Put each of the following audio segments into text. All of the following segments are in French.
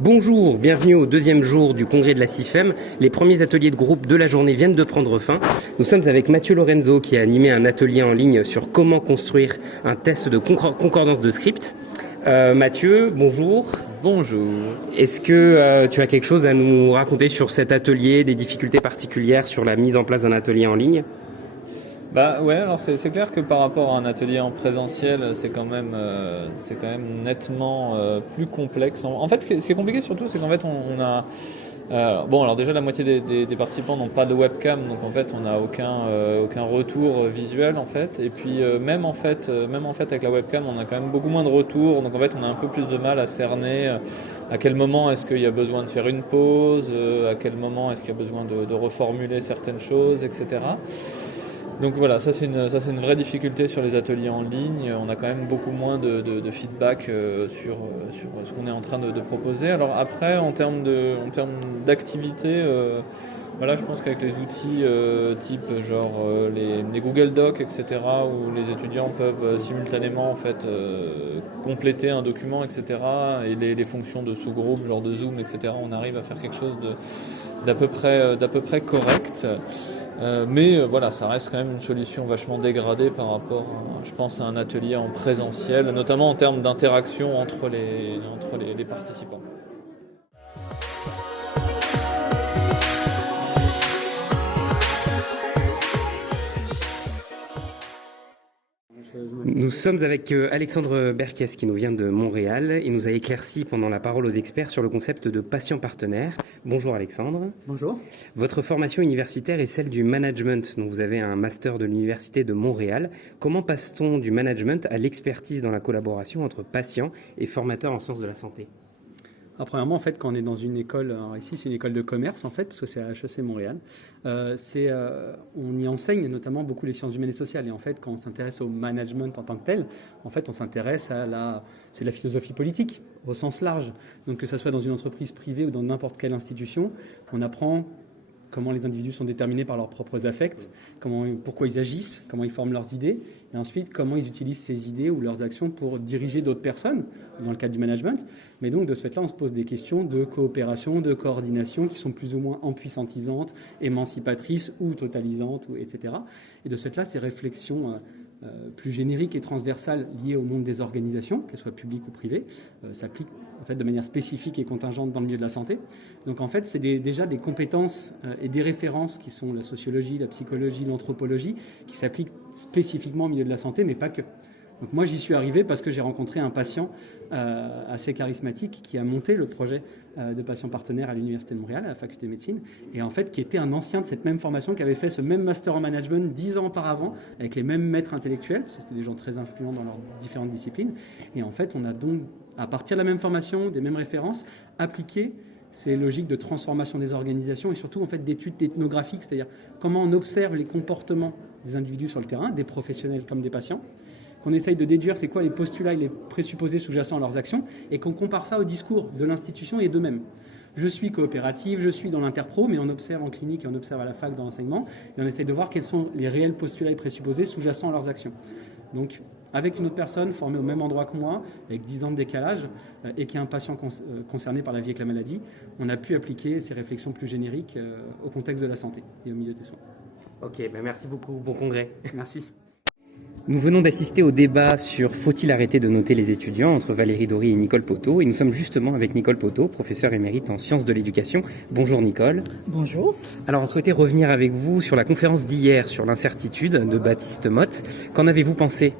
Bonjour, bienvenue au deuxième jour du congrès de la CIFEM. Les premiers ateliers de groupe de la journée viennent de prendre fin. Nous sommes avec Mathieu Lorenzo qui a animé un atelier en ligne sur comment construire un test de concordance de script. Mathieu, bonjour. Bonjour. Est-ce que tu as quelque chose à nous raconter sur cet atelier, des difficultés particulières sur la mise en place d'un atelier en ligne ? Bah ouais, alors c'est clair que par rapport à un atelier en présentiel, c'est quand même nettement plus complexe. En fait, ce qui est compliqué surtout, c'est qu'en fait on a bon, alors déjà la moitié des participants n'ont pas de webcam, donc en fait on n'a aucun retour visuel en fait. Et puis même en fait avec la webcam, on a quand même beaucoup moins de retours, donc en fait on a un peu plus de mal à cerner à quel moment est-ce qu'il y a besoin de faire une pause, à quel moment est-ce qu'il y a besoin de reformuler certaines choses, etc. Donc voilà, ça c'est une vraie difficulté sur les ateliers en ligne. On a quand même beaucoup moins de feedback sur ce qu'on est en train de proposer. Alors après, en termes d'activité, voilà, je pense qu'avec les outils type genre les Google Docs, etc., où les étudiants peuvent simultanément en fait compléter un document, etc., et les fonctions de sous-groupe, genre de Zoom, etc., on arrive à faire quelque chose d'à peu près correct. Mais voilà, ça reste quand même une solution vachement dégradée par rapport, je pense, à un atelier en présentiel, notamment en termes d'interaction entre les participants. Nous sommes avec Alexandre Berkes qui nous vient de Montréal et nous a éclairci pendant la parole aux experts sur le concept de patient partenaire. Bonjour Alexandre. Bonjour. Votre formation universitaire est celle du management, donc vous avez un master de l'Université de Montréal. Comment passe-t-on du management à l'expertise dans la collaboration entre patients et formateurs en sciences de la santé ? Alors, premièrement, en fait, quand on est dans une école, alors ici c'est une école de commerce en fait, parce que c'est à HEC Montréal, on y enseigne notamment beaucoup les sciences humaines et sociales. Et en fait, quand on s'intéresse au management en tant que tel, en fait, on s'intéresse c'est de la philosophie politique au sens large. Donc que ça soit dans une entreprise privée ou dans n'importe quelle institution, on apprend comment les individus sont déterminés par leurs propres affects, pourquoi ils agissent, comment ils forment leurs idées, et ensuite comment ils utilisent ces idées ou leurs actions pour diriger d'autres personnes, dans le cadre du management. Mais donc de ce fait-là, on se pose des questions de coopération, de coordination, qui sont plus ou moins empuissantisantes, émancipatrices ou totalisantes, etc. Et de ce fait-là, ces réflexions plus génériques et transversales liées au monde des organisations, qu'elles soient publiques ou privées, s'appliquent en fait de manière spécifique et contingente dans le milieu de la santé. Donc en fait, c'est déjà des compétences et des références qui sont la sociologie, la psychologie, l'anthropologie, qui s'appliquent spécifiquement au milieu de la santé, mais pas que. Donc moi, j'y suis arrivé parce que j'ai rencontré un patient assez charismatique qui a monté le projet de patient partenaire à l'Université de Montréal, à la faculté de médecine, et en fait qui était un ancien de cette même formation, qui avait fait ce même master en management 10 ans auparavant, avec les mêmes maîtres intellectuels, parce que c'était des gens très influents dans leurs différentes disciplines. Et en fait, on a donc, à partir de la même formation, des mêmes références, appliqué ces logiques de transformation des organisations et surtout en fait d'études ethnographiques, c'est-à-dire comment on observe les comportements des individus sur le terrain, des professionnels comme des patients, qu'on essaye de déduire c'est quoi les postulats et les présupposés sous-jacents à leurs actions, et qu'on compare ça au discours de l'institution et d'eux-mêmes. Je suis coopératif, je suis dans l'interpro, mais on observe en clinique et on observe à la fac dans l'enseignement, et on essaye de voir quels sont les réels postulats et présupposés sous-jacents à leurs actions. Donc, avec une autre personne formée au même endroit que moi, avec 10 ans de décalage, et qui est un patient concerné par la vie avec la maladie, on a pu appliquer ces réflexions plus génériques au contexte de la santé et au milieu des soins. Ok, merci beaucoup, bon congrès. Merci. Nous venons d'assister au débat sur faut-il arrêter de noter les étudiants entre Valérie Dory et Nicole Poteau. Et nous sommes justement avec Nicole Poteau, professeure émérite en sciences de l'éducation. Bonjour Nicole. Bonjour. Alors on souhaitait revenir avec vous sur la conférence d'hier sur l'incertitude de Baptiste Motte. Qu'en avez-vous pensé ?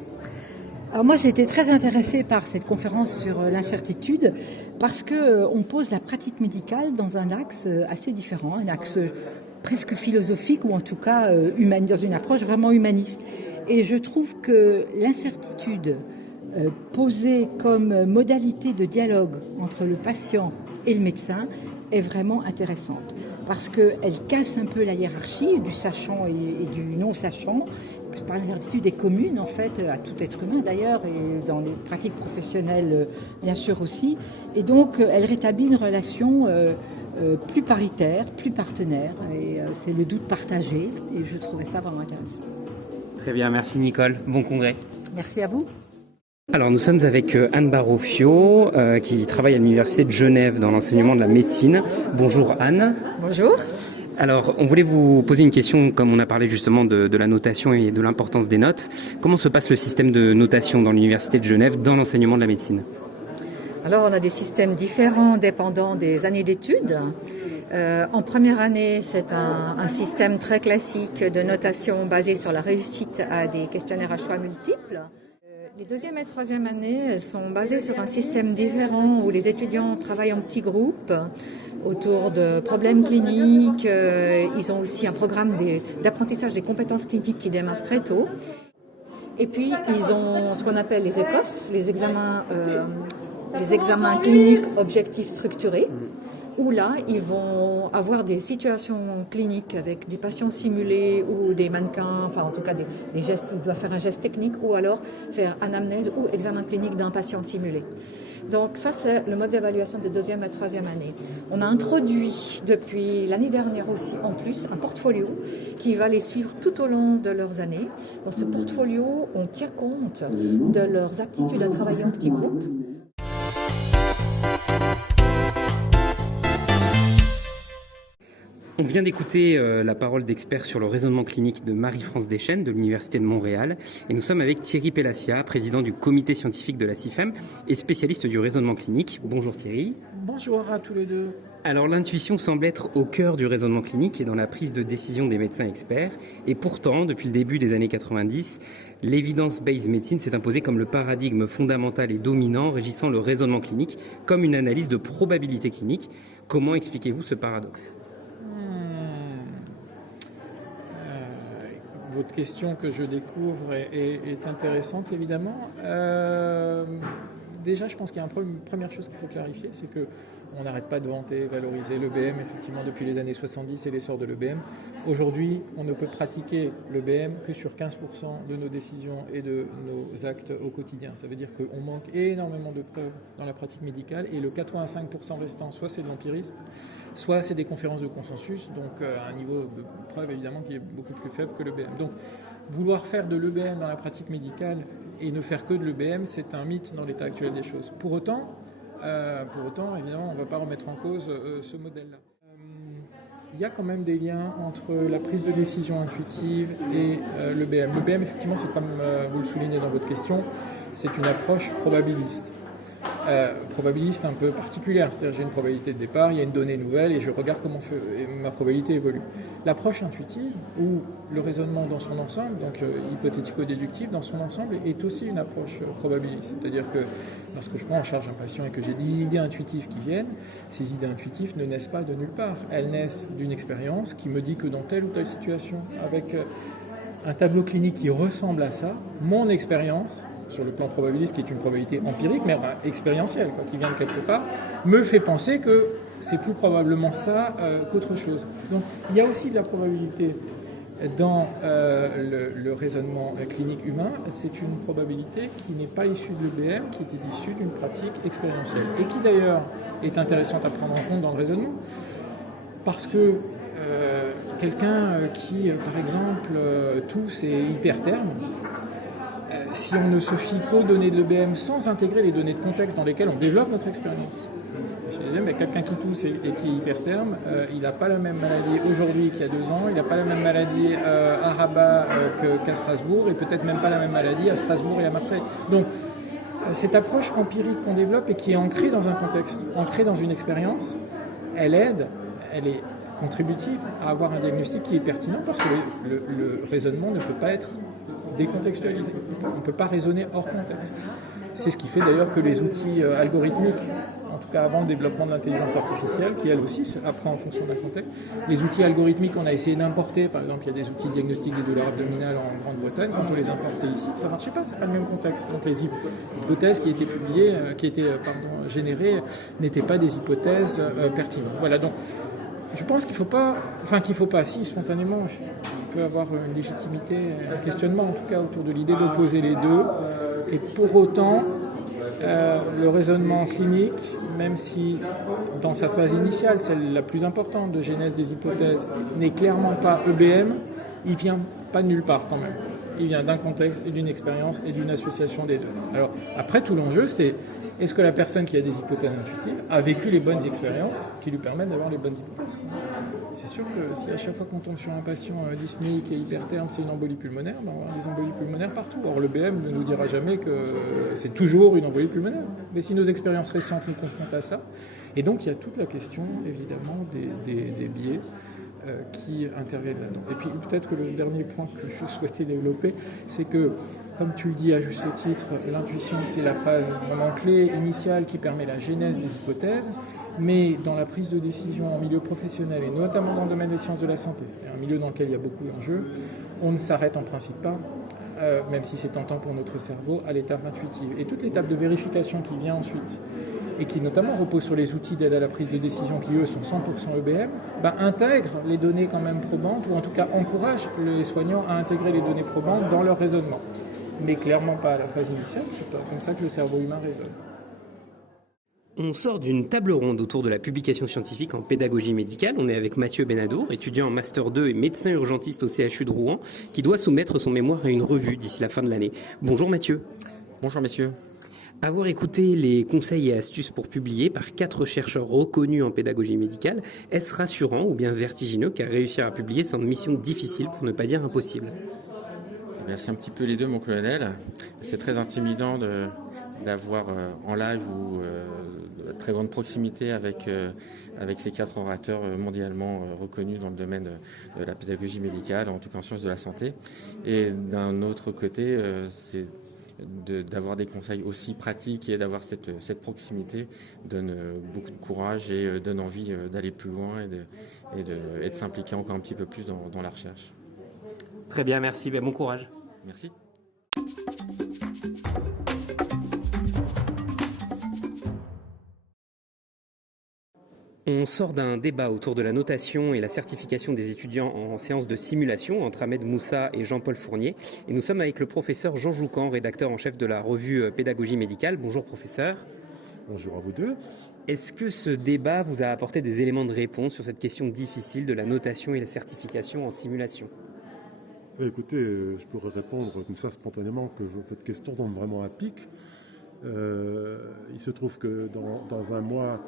Alors moi j'ai été très intéressée par cette conférence sur l'incertitude parce qu'on pose la pratique médicale dans un axe assez différent, un axe presque philosophique ou en tout cas humaine, dans une approche vraiment humaniste. Et je trouve que l'incertitude posée comme modalité de dialogue entre le patient et le médecin est vraiment intéressante parce qu'elle casse un peu la hiérarchie du sachant et du non-sachant. par l'incertitude est commune en fait à tout être humain d'ailleurs et dans les pratiques professionnelles bien sûr aussi. Et donc elle rétablit une relation plus paritaire, plus partenaire et c'est le doute partagé et je trouvais ça vraiment intéressant. Très bien, merci Nicole. Bon congrès. Merci à vous. Alors nous sommes avec Anne Barofio qui travaille à l'Université de Genève dans l'enseignement de la médecine. Bonjour Anne. Bonjour. Alors on voulait vous poser une question comme on a parlé justement de la notation et de l'importance des notes. Comment se passe le système de notation dans l'Université de Genève dans l'enseignement de la médecine ? Alors on a des systèmes différents dépendant des années d'études. En première année, c'est un système très classique de notation basé sur la réussite à des questionnaires à choix multiples. Les deuxième et troisième années, elles sont basées sur un système différent où les étudiants travaillent en petits groupes autour de problèmes cliniques. Ils ont aussi un programme d'apprentissage des compétences cliniques qui démarre très tôt. Et puis, ils ont ce qu'on appelle les ECOS, les examens cliniques objectifs structurés, où là, ils vont avoir des situations cliniques avec des patients simulés ou des mannequins, enfin en tout cas des gestes, ils doivent faire un geste technique ou alors faire anamnèse ou examen clinique d'un patient simulé. Donc ça, c'est le mode d'évaluation des deuxième et troisième années. On a introduit depuis l'année dernière aussi, en plus, un portfolio qui va les suivre tout au long de leurs années. Dans ce portfolio, on tient compte de leurs aptitudes à travailler en petits groupes. On vient d'écouter la parole d'expert sur le raisonnement clinique de Marie-France Deschênes de l'Université de Montréal et nous sommes avec Thierry Pellassia, président du comité scientifique de la CIFEM et spécialiste du raisonnement clinique. Bonjour Thierry. Bonjour à tous les deux. Alors l'intuition semble être au cœur du raisonnement clinique et dans la prise de décision des médecins experts et pourtant, depuis le début des années 90, l'evidence-based medicine s'est imposée comme le paradigme fondamental et dominant régissant le raisonnement clinique comme une analyse de probabilité clinique. Comment expliquez-vous ce paradoxe ? Votre question que je découvre est intéressante, évidemment. Déjà, je pense qu'il y a une première chose qu'il faut clarifier, c'est qu'on n'arrête pas de vanter, valoriser l'EBM, effectivement, depuis les années 70 et l'essor de l'EBM. Aujourd'hui, on ne peut pratiquer l'EBM que sur 15% de nos décisions et de nos actes au quotidien. Ça veut dire qu'on manque énormément de preuves dans la pratique médicale et le 85% restant, soit c'est de l'empirisme, soit c'est des conférences de consensus, donc un niveau de preuve évidemment qui est beaucoup plus faible que l'EBM. Donc vouloir faire de l'EBM dans la pratique médicale et ne faire que de l'EBM, c'est un mythe dans l'état actuel des choses. Pour autant, évidemment, on ne va pas remettre en cause ce modèle-là. Il y a quand même des liens entre la prise de décision intuitive et l'EBM. L'EBM, effectivement, c'est comme vous le soulignez dans votre question, c'est une approche probabiliste. Probabiliste un peu particulière, c'est-à-dire j'ai une probabilité de départ, il y a une donnée nouvelle et je regarde comment ma probabilité évolue. L'approche intuitive, ou le raisonnement dans son ensemble, donc hypothético-déductif dans son ensemble, est aussi une approche probabiliste. C'est-à-dire que lorsque je prends en charge un patient et que j'ai des idées intuitives qui viennent, ces idées intuitives ne naissent pas de nulle part. Elles naissent d'une expérience qui me dit que dans telle ou telle situation, avec un tableau clinique qui ressemble à ça, mon expérience, sur le plan probabiliste, qui est une probabilité empirique, mais expérientielle, qui vient de quelque part, me fait penser que c'est plus probablement ça qu'autre chose. Donc il y a aussi de la probabilité dans le raisonnement clinique humain. C'est une probabilité qui n'est pas issue de l'EBM, qui est issue d'une pratique expérientielle. Et qui d'ailleurs est intéressante à prendre en compte dans le raisonnement, parce que quelqu'un qui, par exemple, tousse et hypertherme, si on ne se fie qu'aux données de l'EBM sans intégrer les données de contexte dans lesquelles on développe notre expérience. Je disais, mais quelqu'un qui tousse et qui est hypertherme, il n'a pas la même maladie aujourd'hui qu'il y a 2 ans, il n'a pas la même maladie à Rabat qu'à Strasbourg, et peut-être même pas la même maladie à Strasbourg et à Marseille. Donc, cette approche empirique qu'on développe et qui est ancrée dans un contexte, ancrée dans une expérience, elle aide, elle est contributive à avoir un diagnostic qui est pertinent, parce que le raisonnement ne peut pas être décontextualisé. On ne peut pas raisonner hors contexte. C'est ce qui fait d'ailleurs que les outils algorithmiques, en tout cas avant le développement de l'intelligence artificielle, qui elle aussi apprend en fonction d'un contexte, les outils algorithmiques qu'on a essayé d'importer, par exemple il y a des outils de diagnostic des douleurs abdominales en Grande-Bretagne, quand on les importait ici, ça ne marchait pas, c'est pas le même contexte. Donc les hypothèses qui étaient publiées, générées, n'étaient pas des hypothèses pertinentes. Voilà, donc Je pense qu'il faut pas, si spontanément, il peut avoir une légitimité, un questionnement en tout cas autour de l'idée d'opposer les deux. Et pour autant, le raisonnement clinique, même si dans sa phase initiale, celle la plus importante de genèse des hypothèses, n'est clairement pas EBM, il vient pas de nulle part quand même. Il vient d'un contexte et d'une expérience et d'une association des deux. Alors après, tout l'enjeu, c'est est-ce que la personne qui a des hypothèses intuitives a vécu les bonnes expériences qui lui permettent d'avoir les bonnes hypothèses. C'est sûr que si à chaque fois qu'on tombe sur un patient dyspnéique et hyperterme, c'est une embolie pulmonaire, ben on va avoir des embolies pulmonaires partout. Or le BM ne nous dira jamais que c'est toujours une embolie pulmonaire. Mais si nos expériences récentes nous confrontent à ça, et donc il y a toute la question évidemment des biais qui interviennent là-dedans. Et puis peut-être que le dernier point que je souhaitais développer, c'est que, comme tu le dis à juste titre, l'intuition c'est la phase vraiment clé, initiale, qui permet la genèse des hypothèses, mais dans la prise de décision en milieu professionnel, et notamment dans le domaine des sciences de la santé, c'est un milieu dans lequel il y a beaucoup d'enjeux, on ne s'arrête en principe pas, même si c'est tentant pour notre cerveau, à l'étape intuitive. Et toute l'étape de vérification qui vient ensuite, et qui notamment repose sur les outils d'aide à la prise de décision qui, eux, sont 100% EBM, intègre les données quand même probantes, ou en tout cas encourage les soignants à intégrer les données probantes dans leur raisonnement. Mais clairement pas à la phase initiale, c'est pas comme ça que le cerveau humain raisonne. On sort d'une table ronde autour de la publication scientifique en pédagogie médicale. On est avec Mathieu Benadour, étudiant en Master 2 et médecin urgentiste au CHU de Rouen, qui doit soumettre son mémoire à une revue d'ici la fin de l'année. Bonjour Mathieu. Bonjour messieurs. Avoir écouté les conseils et astuces pour publier par 4 chercheurs reconnus en pédagogie médicale, est-ce rassurant ou bien vertigineux qu'à réussir à publier sans mission difficile pour ne pas dire impossible ? C'est un petit peu les deux, mon colonel. C'est très intimidant d'avoir en live ou de très grande proximité avec ces 4 orateurs mondialement reconnus dans le domaine de la pédagogie médicale, en tout cas en sciences de la santé. Et d'un autre côté, c'est d'avoir des conseils aussi pratiques et d'avoir cette proximité donne beaucoup de courage et donne envie d'aller plus loin et de s'impliquer encore un petit peu plus dans la recherche. Très bien, merci. Bon courage. Merci. On sort d'un débat autour de la notation et la certification des étudiants en séance de simulation entre Ahmed Moussa et Jean-Paul Fournier. Et nous sommes avec le professeur Jean Joucan, rédacteur en chef de la revue Pédagogie médicale. Bonjour professeur. Bonjour à vous deux. Est-ce que ce débat vous a apporté des éléments de réponse sur cette question difficile de la notation et la certification en simulation ? Écoutez, je pourrais répondre comme ça spontanément que votre question tombe vraiment à pic. Il se trouve que dans un mois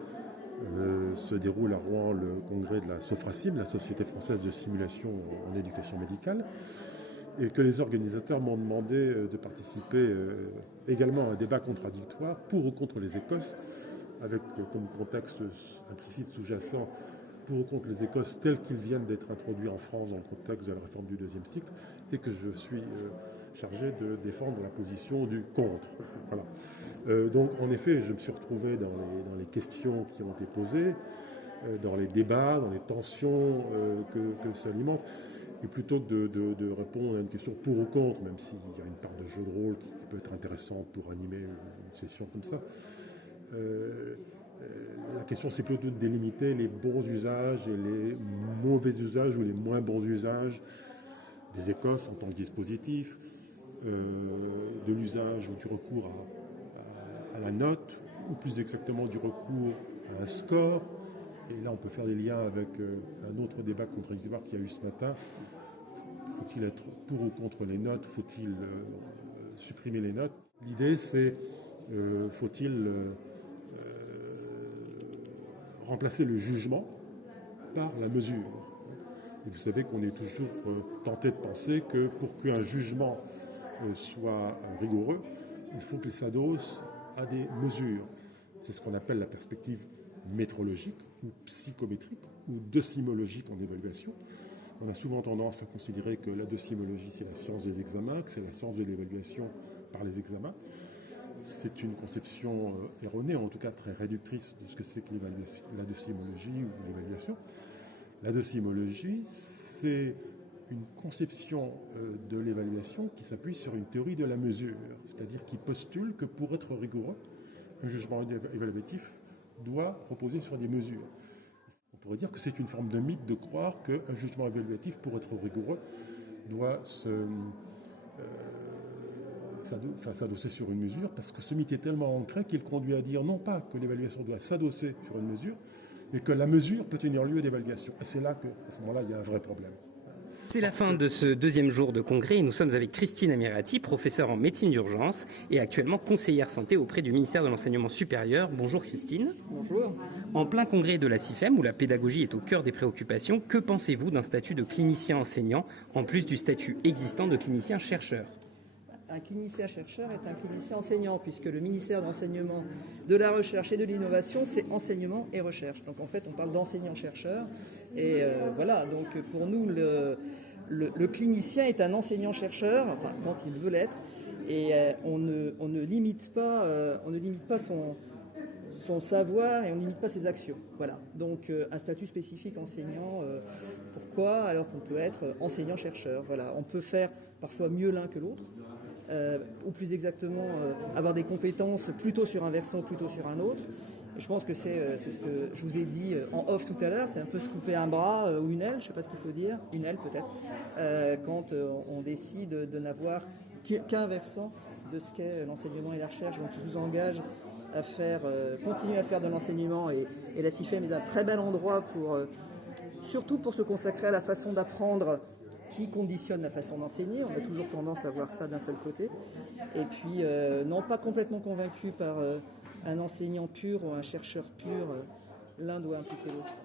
se déroule à Rouen le congrès de la SOFRASIM, la Société française de simulation en éducation médicale, et que les organisateurs m'ont demandé de participer également à un débat contradictoire pour ou contre les Écosses, avec comme contexte implicite sous-jacent pour ou contre les Écosses tels qu'ils viennent d'être introduits en France dans le contexte de la réforme du deuxième cycle, et que je suis chargé de défendre la position du contre. Voilà. Donc en effet, je me suis retrouvé dans les questions qui ont été posées, dans les débats, dans les tensions que ça alimente. Et plutôt que de répondre à une question pour ou contre, même s'il y a une part de jeu de rôle qui peut être intéressante pour animer une session comme ça, la question c'est plutôt de délimiter les bons usages et les mauvais usages ou les moins bons usages des Écosses en tant que dispositif, de l'usage ou du recours à la note, ou plus exactement du recours à un score. Et là on peut faire des liens avec un autre débat contradictoire qu'il y a eu ce matin. Faut-il être pour ou contre les notes ? Faut-il supprimer les notes ? L'idée c'est faut-il remplacer le jugement par la mesure. Et vous savez qu'on est toujours tenté de penser que pour qu'un jugement soit rigoureux, il faut qu'il s'adosse à des mesures. C'est ce qu'on appelle la perspective métrologique ou psychométrique ou docimologique en évaluation. On a souvent tendance à considérer que la docimologie, c'est la science des examens, que c'est la science de l'évaluation par les examens. C'est une conception erronée, en tout cas très réductrice de ce que c'est que la docimologie ou l'évaluation. La docimologie, c'est une conception de l'évaluation qui s'appuie sur une théorie de la mesure, c'est-à-dire qui postule que pour être rigoureux, un jugement évaluatif doit reposer sur des mesures. pourrait dire que c'est une forme de mythe de croire qu'un jugement évaluatif, pour être rigoureux, doit s'adosser sur une mesure, parce que ce mythe est tellement ancré qu'il conduit à dire non pas que l'évaluation doit s'adosser sur une mesure, mais que la mesure peut tenir lieu d'évaluation. Et c'est là qu'à ce moment-là, il y a un vrai problème. C'est la fin de ce deuxième jour de congrès et nous sommes avec Christine Amirati, professeure en médecine d'urgence et actuellement conseillère santé auprès du ministère de l'Enseignement supérieur. Bonjour Christine. Bonjour. En plein congrès de la CIFEM où la pédagogie est au cœur des préoccupations, que pensez-vous d'un statut de clinicien enseignant en plus du statut existant de clinicien chercheur ? Un clinicien-chercheur est un clinicien enseignant, puisque le ministère de l'Enseignement, de la Recherche et de l'Innovation, c'est enseignement et recherche. Donc en fait, on parle d'enseignant-chercheur. Et voilà, donc pour nous, le clinicien est un enseignant-chercheur, enfin quand il veut l'être, et on ne limite pas son savoir et on ne limite pas ses actions. Voilà, donc un statut spécifique enseignant, pourquoi ? Alors qu'on peut être enseignant-chercheur. Voilà, on peut faire parfois mieux l'un que l'autre. Ou plus exactement avoir des compétences plutôt sur un versant, plutôt sur un autre. Et je pense que c'est ce que je vous ai dit en off tout à l'heure, c'est un peu se couper un bras ou une aile, je ne sais pas ce qu'il faut dire, une aile peut-être, quand on décide de n'avoir qu'un versant de ce qu'est l'enseignement et la recherche. Donc je vous engage à continuer à faire de l'enseignement et la CIFEM est un très bel endroit surtout pour se consacrer à la façon d'apprendre qui conditionne la façon d'enseigner. On a toujours tendance à voir ça d'un seul côté. Et puis, non pas complètement convaincu par un enseignant pur ou un chercheur pur. L'un doit impliquer l'autre.